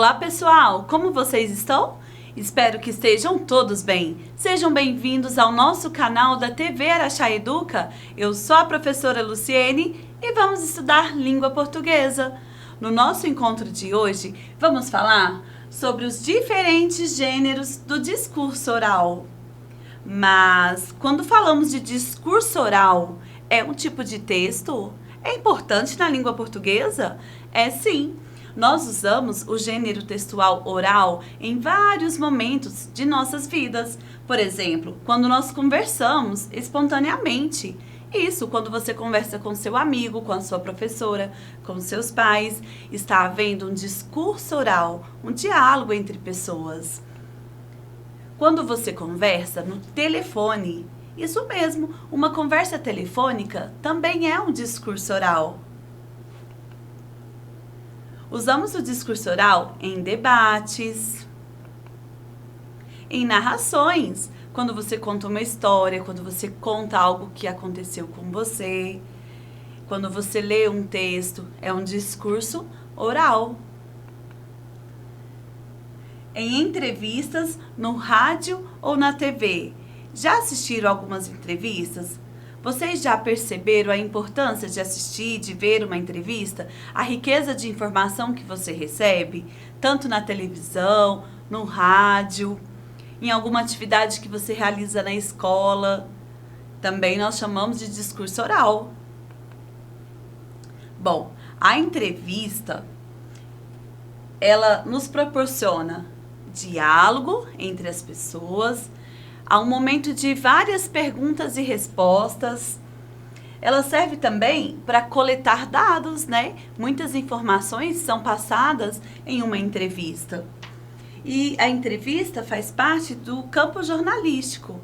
Olá pessoal, como vocês estão? Espero que estejam todos bem. Sejam bem-vindos ao nosso canal da TV Araxá Educa. Eu sou a professora Luciene e vamos estudar língua portuguesa. No nosso encontro de hoje, vamos falar sobre os diferentes gêneros do discurso oral. Mas, quando falamos de discurso oral, é um tipo de texto? É importante na língua portuguesa? É sim. Nós usamos o gênero textual oral em vários momentos de nossas vidas. Por exemplo, quando nós conversamos espontaneamente. Isso, quando você conversa com seu amigo, com a sua professora, com seus pais, está havendo um discurso oral, um diálogo entre pessoas. Quando você conversa no telefone, isso mesmo, uma conversa telefônica também é um discurso oral. Usamos o discurso oral em debates, em narrações, quando você conta uma história, quando você conta algo que aconteceu com você, quando você lê um texto, é um discurso oral. Em entrevistas, no rádio ou na TV. Já assistiram algumas entrevistas? Vocês já perceberam a importância de assistir, de ver uma entrevista? A riqueza de informação que você recebe, tanto na televisão, no rádio, em alguma atividade que você realiza na escola. Também nós chamamos de discurso oral. Bom, a entrevista, ela nos proporciona diálogo entre as pessoas. Há um momento de várias perguntas e respostas. Ela serve também para coletar dados, né? Muitas informações são passadas em uma entrevista. E a entrevista faz parte do campo jornalístico.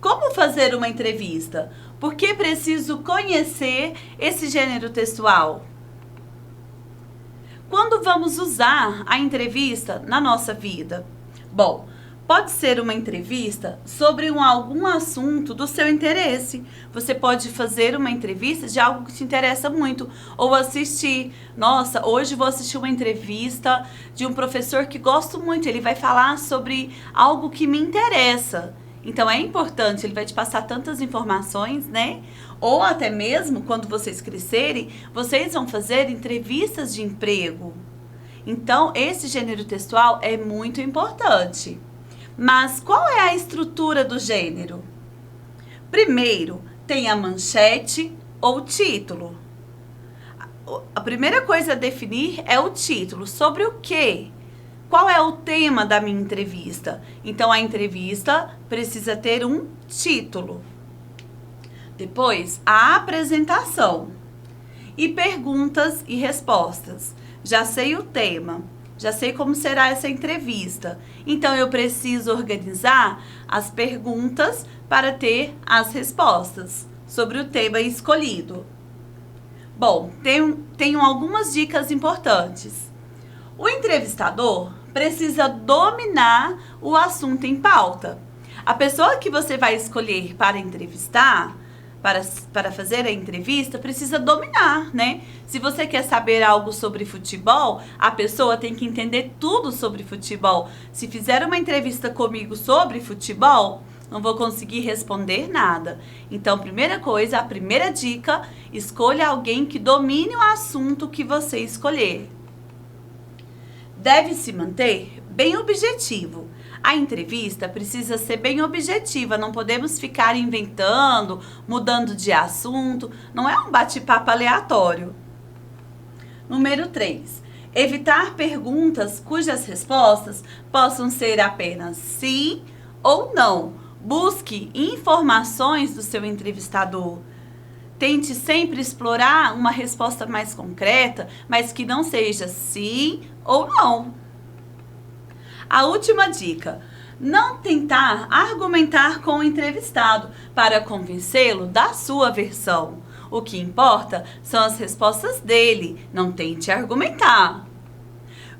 Como fazer uma entrevista? Por que preciso conhecer esse gênero textual? Quando vamos usar a entrevista na nossa vida? Bom, pode ser uma entrevista sobre algum assunto do seu interesse. Você pode fazer uma entrevista de algo que te interessa muito. Ou assistir. Nossa, hoje vou assistir uma entrevista de um professor que gosto muito. Ele vai falar sobre algo que me interessa. Então é importante, ele vai te passar tantas informações, né? Ou até mesmo, quando vocês crescerem, vocês vão fazer entrevistas de emprego. Então, esse gênero textual é muito importante. Mas qual é a estrutura do gênero? Primeiro, tem a manchete ou título. A primeira coisa a definir é o título. Sobre o quê? Qual é o tema da minha entrevista? Então, a entrevista precisa ter um título. Depois, a apresentação. E perguntas e respostas. Já sei o tema. Já sei como será essa entrevista. Então, eu preciso organizar as perguntas para ter as respostas sobre o tema escolhido. Bom, tenho algumas dicas importantes. O entrevistador precisa dominar o assunto em pauta. A pessoa que você vai escolher para entrevistar, para fazer a entrevista, precisa dominar, né? Se você quer saber algo sobre futebol, a pessoa tem que entender tudo sobre futebol. Se fizer uma entrevista comigo sobre futebol, não vou conseguir responder nada. Então, primeira coisa, a primeira dica, escolha alguém que domine o assunto que você escolher. Deve se manter bem objetivo. A entrevista precisa ser bem objetiva, não podemos ficar inventando, mudando de assunto, não é um bate-papo aleatório. Número 3. Evitar perguntas cujas respostas possam ser apenas sim ou não. Busque informações do seu entrevistador. Tente sempre explorar uma resposta mais concreta, mas que não seja sim ou não. A última dica: não tentar argumentar com o entrevistado para convencê-lo da sua versão. O que importa são as respostas dele, não tente argumentar.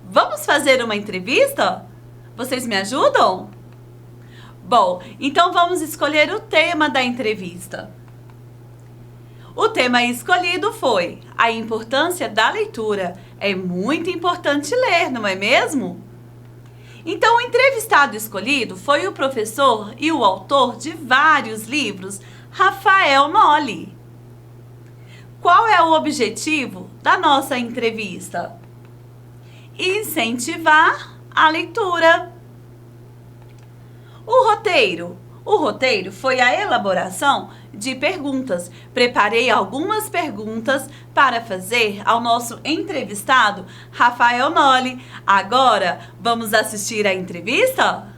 Vamos fazer uma entrevista? Vocês me ajudam? Bom, então vamos escolher o tema da entrevista. O tema escolhido foi a importância da leitura. É muito importante ler, não é mesmo? Então, o entrevistado escolhido foi o professor e o autor de vários livros, Rafael Noli. Qual é o objetivo da nossa entrevista? Incentivar a leitura. O roteiro foi a elaboração de perguntas. Preparei algumas perguntas para fazer ao nosso entrevistado, Rafael Noli. Agora, vamos assistir a entrevista?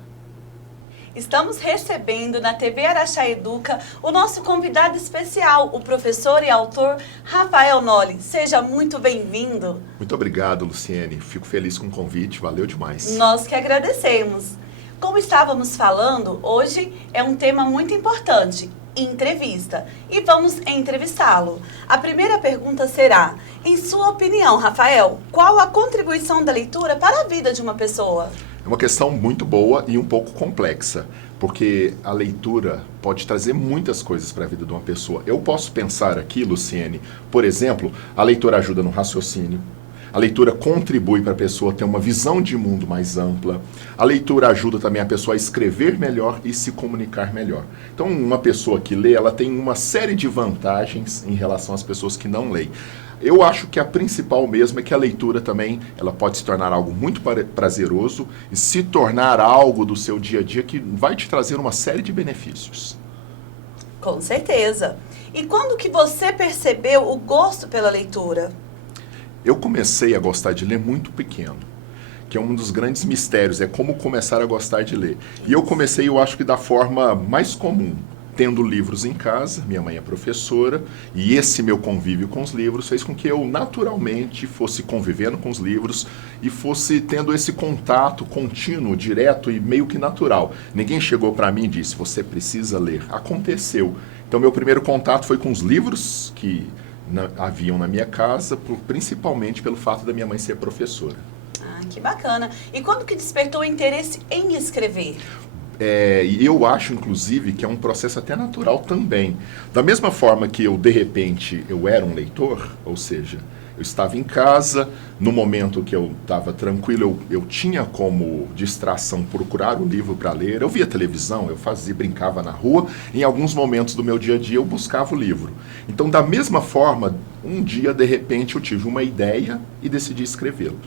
Estamos recebendo na TV Araxá Educa o nosso convidado especial, o professor e autor Rafael Noli. Seja muito bem-vindo. Muito obrigado, Luciene. Fico feliz com o convite, valeu demais. Nós que agradecemos. Como estávamos falando, hoje é um tema muito importante, entrevista. E vamos entrevistá-lo. A primeira pergunta será, em sua opinião, Rafael, qual a contribuição da leitura para a vida de uma pessoa? É uma questão muito boa e um pouco complexa, porque a leitura pode trazer muitas coisas para a vida de uma pessoa. Eu posso pensar aqui, Luciene, por exemplo, a leitura ajuda no raciocínio. A leitura contribui para a pessoa ter uma visão de mundo mais ampla. A leitura ajuda também a pessoa a escrever melhor e se comunicar melhor. Então, uma pessoa que lê, ela tem uma série de vantagens em relação às pessoas que não leem. Eu acho que a principal mesmo é que a leitura também, ela pode se tornar algo muito prazeroso e se tornar algo do seu dia a dia que vai te trazer uma série de benefícios. Com certeza. E quando que você percebeu o gosto pela leitura? Eu comecei a gostar de ler muito pequeno, que é um dos grandes mistérios, é como começar a gostar de ler. E eu comecei, eu acho que da forma mais comum, tendo livros em casa, minha mãe é professora, e esse meu convívio com os livros fez com que eu naturalmente fosse convivendo com os livros e fosse tendo esse contato contínuo, direto e meio que natural. Ninguém chegou para mim e disse, você precisa ler. Aconteceu. Então meu primeiro contato foi com os livros que haviam na minha casa, principalmente pelo fato da minha mãe ser professora. Ah, que bacana. E quando que despertou o interesse em escrever? E eu acho, inclusive, que é um processo até natural também. Da mesma forma que eu, de repente, eu era um leitor, ou seja, eu estava em casa, no momento que eu estava tranquilo, eu tinha como distração procurar um livro para ler, eu via televisão, eu brincava na rua, em alguns momentos do meu dia a dia eu buscava o livro. Então, da mesma forma, um dia, de repente, eu tive uma ideia e decidi escrevê-lo.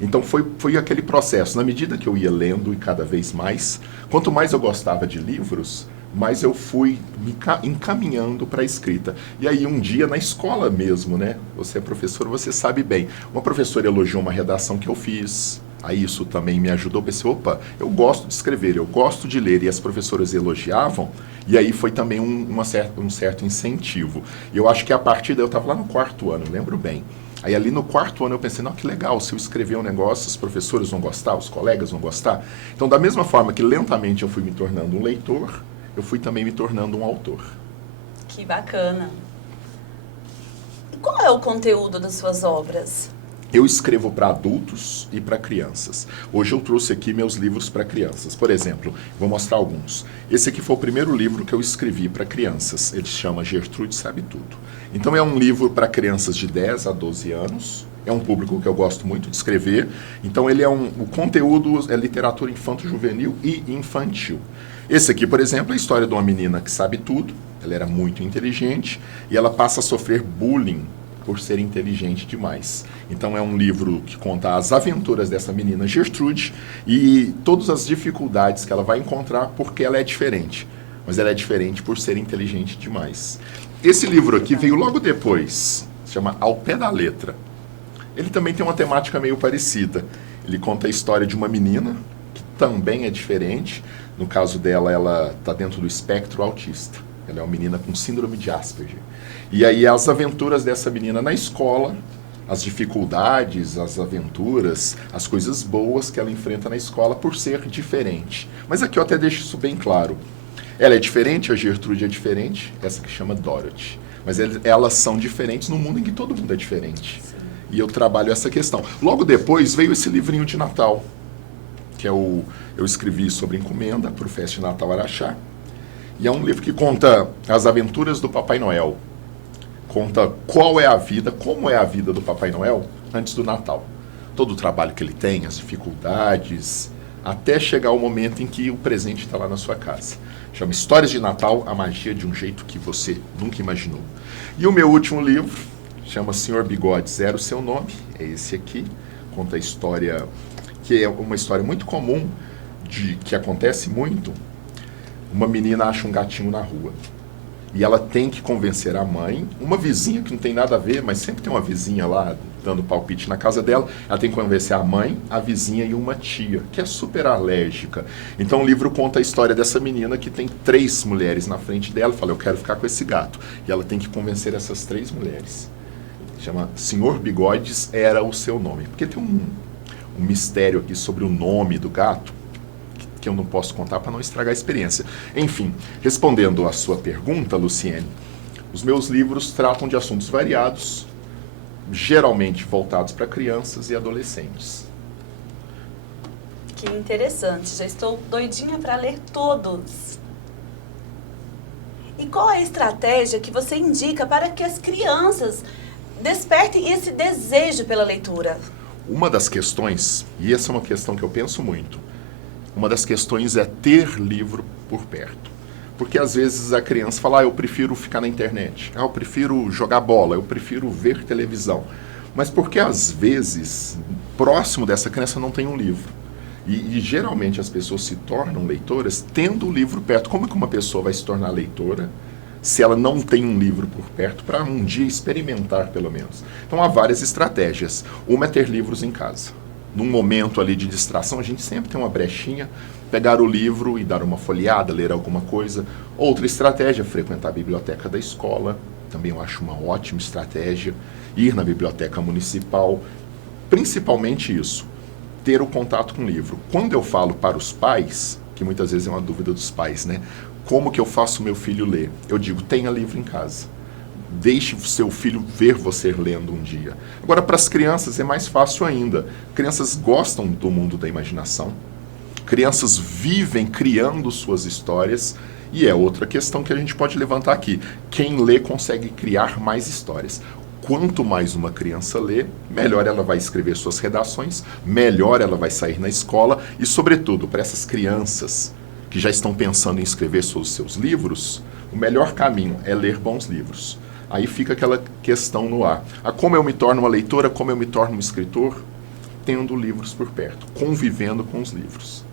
Então foi aquele processo, na medida que eu ia lendo e cada vez mais, quanto mais eu gostava de livros, mais eu fui me encaminhando para a escrita. E aí um dia na escola mesmo, né? Você é professor, você sabe bem. Uma professora elogiou uma redação que eu fiz. Aí isso também me ajudou. Pensei, opa, eu gosto de escrever, eu gosto de ler. E as professoras elogiavam. E aí foi também um certo incentivo. E eu acho que a partir daí, eu estava lá no 4º ano, lembro bem. Aí ali no 4º ano eu pensei, não, que legal, se eu escrever um negócio, os professores vão gostar, os colegas vão gostar. Então, da mesma forma que lentamente eu fui me tornando um leitor, eu fui também me tornando um autor. Que bacana. E qual é o conteúdo das suas obras? Eu escrevo para adultos e para crianças. Hoje eu trouxe aqui meus livros para crianças. Por exemplo, vou mostrar alguns. Esse aqui foi o primeiro livro que eu escrevi para crianças. Ele se chama Gertrude Sabe Tudo. Então é um livro para crianças de 10 a 12 anos. É um público que eu gosto muito de escrever. Então ele o conteúdo é literatura infanto-juvenil e infantil. Esse aqui, por exemplo, é a história de uma menina que sabe tudo. Ela era muito inteligente e ela passa a sofrer bullying por ser inteligente demais. Então é um livro que conta as aventuras dessa menina Gertrude e todas as dificuldades que ela vai encontrar porque ela é diferente. Mas ela é diferente por ser inteligente demais. Esse livro aqui veio logo depois, se chama Ao Pé da Letra. Ele também tem uma temática meio parecida. Ele conta a história de uma menina que também é diferente. No caso dela, ela está dentro do espectro autista. Ela é uma menina com síndrome de Asperger. E aí as aventuras dessa menina na escola, as dificuldades, as aventuras, as coisas boas que ela enfrenta na escola por ser diferente. Mas aqui eu até deixo isso bem claro. Ela é diferente, a Gertrude é diferente, essa que chama Dorothy. Mas elas são diferentes no mundo em que todo mundo é diferente. Sim. E eu trabalho essa questão. Logo depois veio esse livrinho de Natal, que eu escrevi sobre encomenda para o Festa de Natal Araxá. E é um livro que conta as aventuras do Papai Noel. Conta qual é a vida, como é a vida do Papai Noel antes do Natal. Todo o trabalho que ele tem, as dificuldades, até chegar o momento em que o presente está lá na sua casa. Chama Histórias de Natal, a magia de um jeito que você nunca imaginou. E o meu último livro chama Senhor Bigodes Era o Seu Nome, é esse aqui. Conta a história, que é uma história muito comum, que acontece muito. Uma menina acha um gatinho na rua. E ela tem que convencer a mãe, uma vizinha que não tem nada a ver, mas sempre tem uma vizinha lá dando palpite na casa dela. Ela tem que convencer a mãe, a vizinha e uma tia, que é super alérgica. Então o livro conta a história dessa menina que tem 3 mulheres na frente dela. Fala, eu quero ficar com esse gato. E ela tem que convencer essas 3 mulheres. Chama Senhor Bigodes Era o Seu Nome. Porque tem um mistério aqui sobre o nome do gato, que eu não posso contar para não estragar a experiência. Enfim, respondendo à sua pergunta, Luciene, os meus livros tratam de assuntos variados, geralmente voltados para crianças e adolescentes. Que interessante, já estou doidinha para ler todos. E qual é a estratégia que você indica para que as crianças despertem esse desejo pela leitura? Uma das questões, e essa é uma questão que eu penso muito, uma das questões é ter livro por perto. Porque às vezes a criança fala, eu prefiro ficar na internet, eu prefiro jogar bola, eu prefiro ver televisão. Mas porque às vezes, próximo dessa criança não tem um livro. E geralmente as pessoas se tornam leitoras tendo o livro perto. Como que uma pessoa vai se tornar leitora se ela não tem um livro por perto para um dia experimentar, pelo menos? Então há várias estratégias. Uma é ter livros em casa. Num momento ali de distração, a gente sempre tem uma brechinha, pegar o livro e dar uma folheada, ler alguma coisa. Outra estratégia, frequentar a biblioteca da escola, também eu acho uma ótima estratégia. Ir na biblioteca municipal, principalmente isso, ter o contato com o livro. Quando eu falo para os pais, que muitas vezes é uma dúvida dos pais, né? Como que eu faço meu filho ler? Eu digo, tenha livro em casa. Deixe o seu filho ver você lendo um dia. Agora, para as crianças é mais fácil ainda. Crianças gostam do mundo da imaginação. Crianças vivem criando suas histórias. E é outra questão que a gente pode levantar aqui. Quem lê consegue criar mais histórias. Quanto mais uma criança lê, melhor ela vai escrever suas redações, melhor ela vai sair na escola. E, sobretudo, para essas crianças que já estão pensando em escrever seus livros, o melhor caminho é ler bons livros. Aí fica aquela questão no ar. Como eu me torno uma leitora, como eu me torno um escritor? Tendo livros por perto, convivendo com os livros.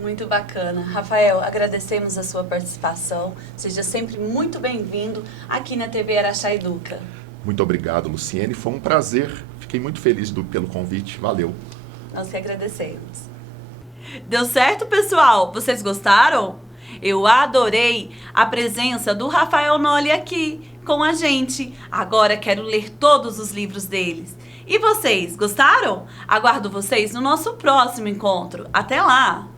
Muito bacana. Rafael, agradecemos a sua participação. Seja sempre muito bem-vindo aqui na TV Araxá Educa. Muito obrigado, Luciene. Foi um prazer. Fiquei muito feliz pelo convite. Valeu. Nós que agradecemos. Deu certo, pessoal? Vocês gostaram? Eu adorei a presença do Rafael Noli aqui com a gente. Agora quero ler todos os livros deles. E vocês, gostaram? Aguardo vocês no nosso próximo encontro. Até lá!